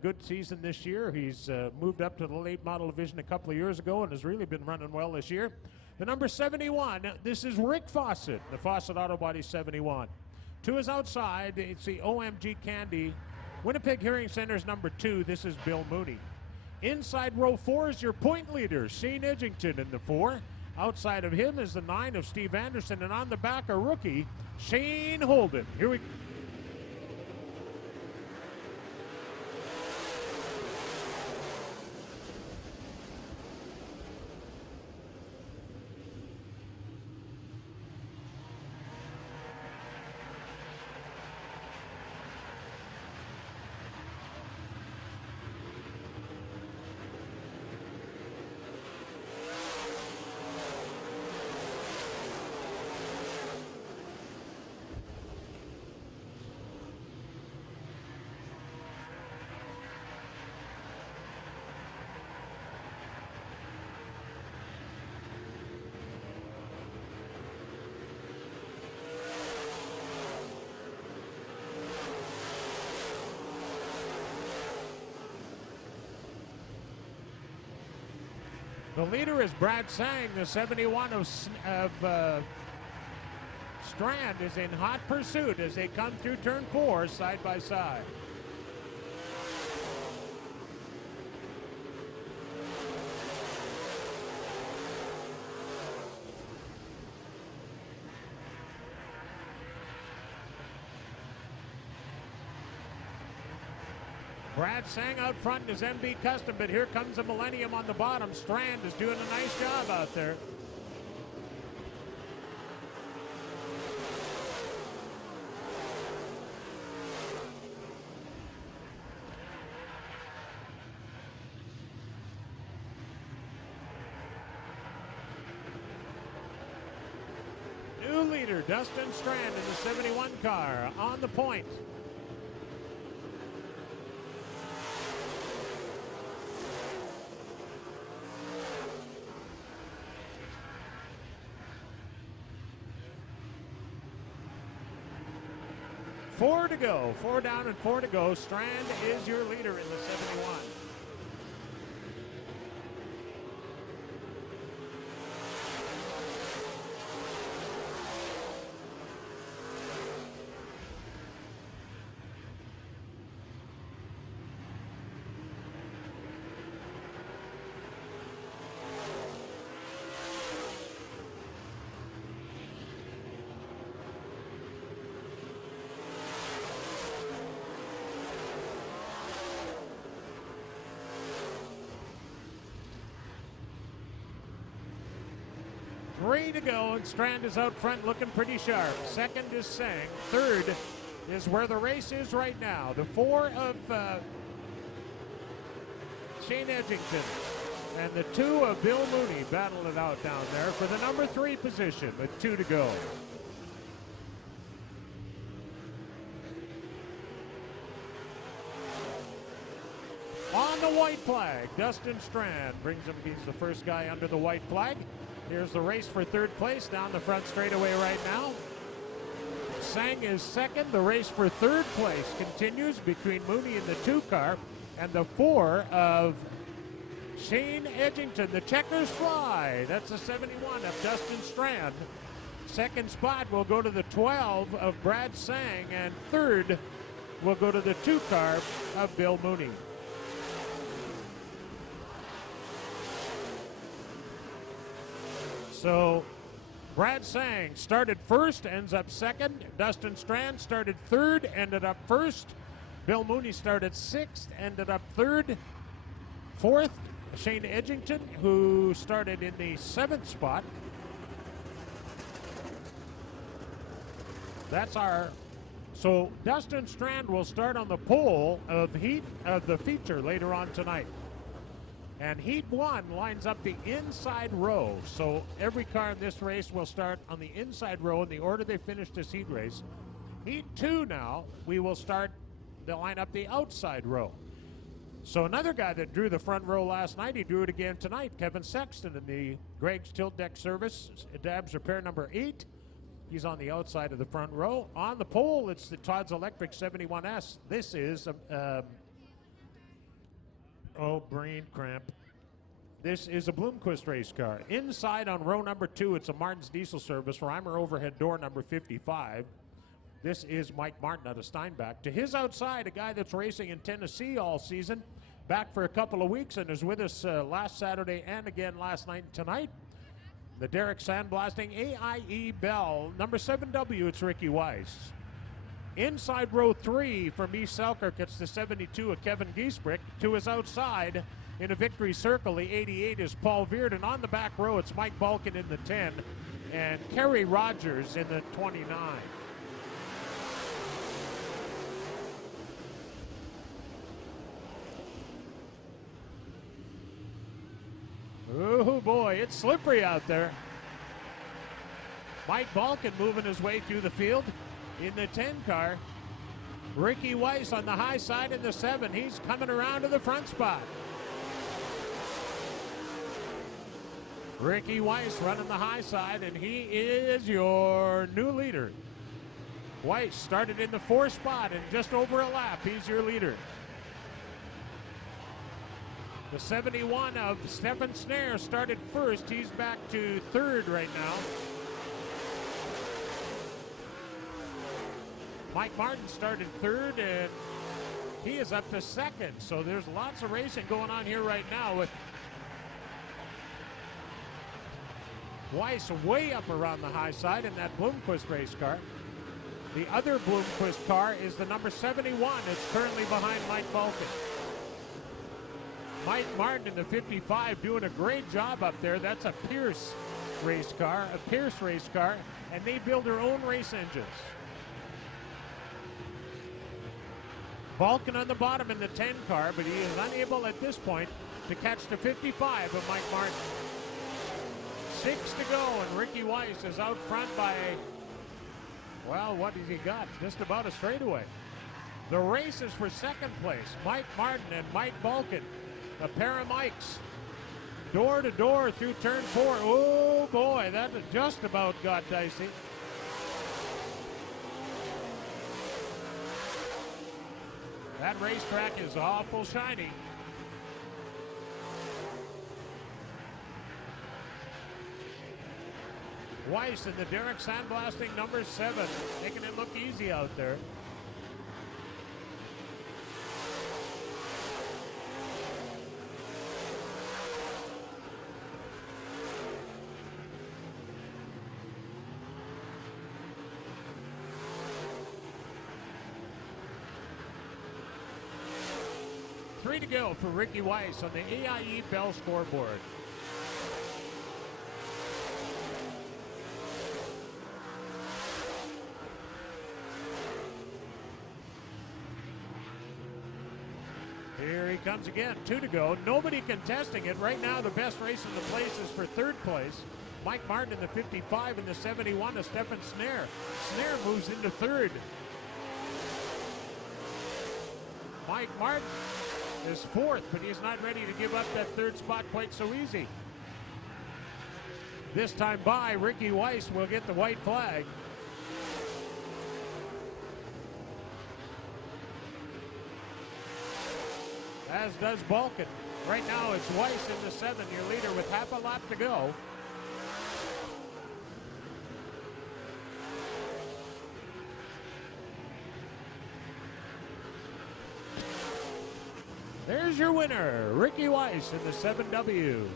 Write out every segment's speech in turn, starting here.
Good season this year. He's moved up to the late model division a couple of years ago and has really been running well this year. The number 71, this is Rick Fawcett, the Fawcett Auto Body 71. To his outside, it's the OMG Candy Winnipeg Hearing Center's number 2. This is Bill Mooney. Inside row 4 is your point leader, Shane Edgington in the 4. Outside of him is the 9 of Steve Anderson, and on the back, a rookie, Shane Holden. Here we go. The leader is Brad Sang. The 71 of Strand is in hot pursuit as they come through turn 4 side by side. Brad Sang out front in his MB Custom, but here comes the Millennium on the bottom. Strand is doing a nice job out there. New leader, Dustin Strand in the 71 car on the point. Four to go, 4 down and 4 to go. Strand is your leader in the 71. Three to go, and Strand is out front looking pretty sharp. Second is Sang. Third is where the race is right now. The 4 of Shane Edgington and the 2 of Bill Mooney battle it out down there for the number 3 position with 2 to go. On the white flag, Dustin Strand brings him. He's the first guy under the white flag. Here's the race for third place down the front straightaway right now. Sang is second. The race for third place continues between Mooney in the 2 car and the 4 of Shane Edgington. The checkers fly. That's the 71 of Dustin Strand. Second spot will go to the 12 of Brad Sang, and third will go to the 2 car of Bill Mooney. So Brad Sang started first, ends up second. Dustin Strand started third, ended up first. Bill Mooney started sixth, ended up third. Fourth, Shane Edgington, who started in the 7th spot. So Dustin Strand will start on the pole of the feature later on tonight. And Heat 1 lines up the inside row. So every car in this race will start on the inside row in the order they finished this heat race. Heat 2 now, they'll line up the outside row. So another guy that drew the front row last night, he drew it again tonight, Kevin Sexton in the Greg's Tilt Deck Service, Dabs Repair number 8. He's on the outside of the front row. On the pole, it's the Todd's Electric 71S. This is Oh, brain cramp. This is a Bloomquist race car. Inside on row number 2, it's a Martin's Diesel Service, Reimer overhead door number 55. This is Mike Martin out of Steinbach. To his outside, a guy that's racing in Tennessee all season, back for a couple of weeks and is with us last Saturday and again last night and tonight. The Derek Sandblasting AIE Bell, number 7W, it's Ricky Weiss. Inside row 3 from East Selkirk, it's the 72 of Kevin Giesbrick. To his outside, in a victory circle, the 88 is Paul Veert, and on the back row, it's Mike Balkin in the 10 and Kerry Rogers in the 29. Oh boy, it's slippery out there. Mike Balkin moving his way through the field in the 10 car. Ricky Weiss on the high side in the 7. He's coming around to the front spot. Ricky Weiss running the high side, and he is your new leader. Weiss started in the 4th spot and just over a lap. He's your leader. The 71 of Stefan Snare started first. He's back to 3rd right now. Mike Martin started 3rd, and he is up to 2nd. So there's lots of racing going on here right now with Weiss way up around the high side in that Bloomquist race car. The other Bloomquist car is the number 71. It's currently behind Mike Balkin. Mike Martin in the 55 doing a great job up there. That's a Pierce race car, and they build their own race engines. Balkin on the bottom in the 10 car, but he is unable at this point to catch the 55 of Mike Martin. 6 to go, and Ricky Weiss is out front by, well, what has he got? Just about a straightaway. The race is for 2nd place. Mike Martin and Mike Balkin, a pair of Mikes, door to door through turn 4. Oh boy, that just about got dicey. That racetrack is awful shiny. Weiss in the Derek Sandblasting number 7, making it look easy out there. Three to go for Ricky Weiss on the AIE Bell scoreboard. Here he comes again, 2 to go. Nobody contesting it. Right now, the best race in the place is for 3rd place. Mike Martin in the 55 and the 71 of Stefan Snare. Snare moves into 3rd. Mike Martin is 4th, but he's not ready to give up that 3rd spot quite so easy. This time by, Ricky Weiss will get the white flag. As does Balkin. Right now it's Weiss in the 7, your leader, with half a lap to go. There's your winner, Ricky Weiss in the 7W.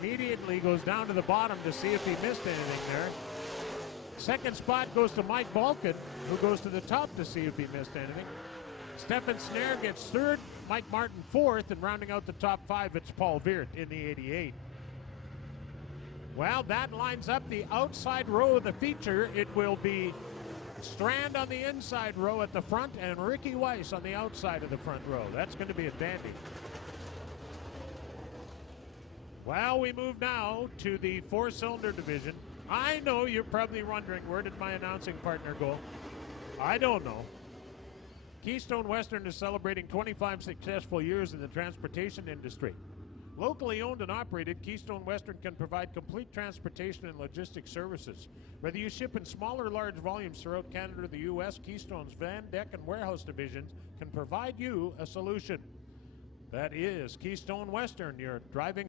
Immediately goes down to the bottom to see if he missed anything there. 2nd spot goes to Mike Balkin, who goes to the top to see if he missed anything. Stefan Snare gets 3rd, Mike Martin 4th, and rounding out the top 5, it's Paul Veert in the 88. Well, that lines up the outside row of the feature. It will be Strand on the inside row at the front and Ricky Weiss on the outside of the front row. That's going to be a dandy. Well, we move now to the 4-cylinder division. I know you're probably wondering, where did my announcing partner go? I don't know. Keystone Western is celebrating 25 successful years in the transportation industry. Locally owned and operated, Keystone Western can provide complete transportation and logistics services. Whether you ship in small or large volumes throughout Canada or the U.S., Keystone's van, deck, and warehouse divisions can provide you a solution. That is Keystone Western, your driving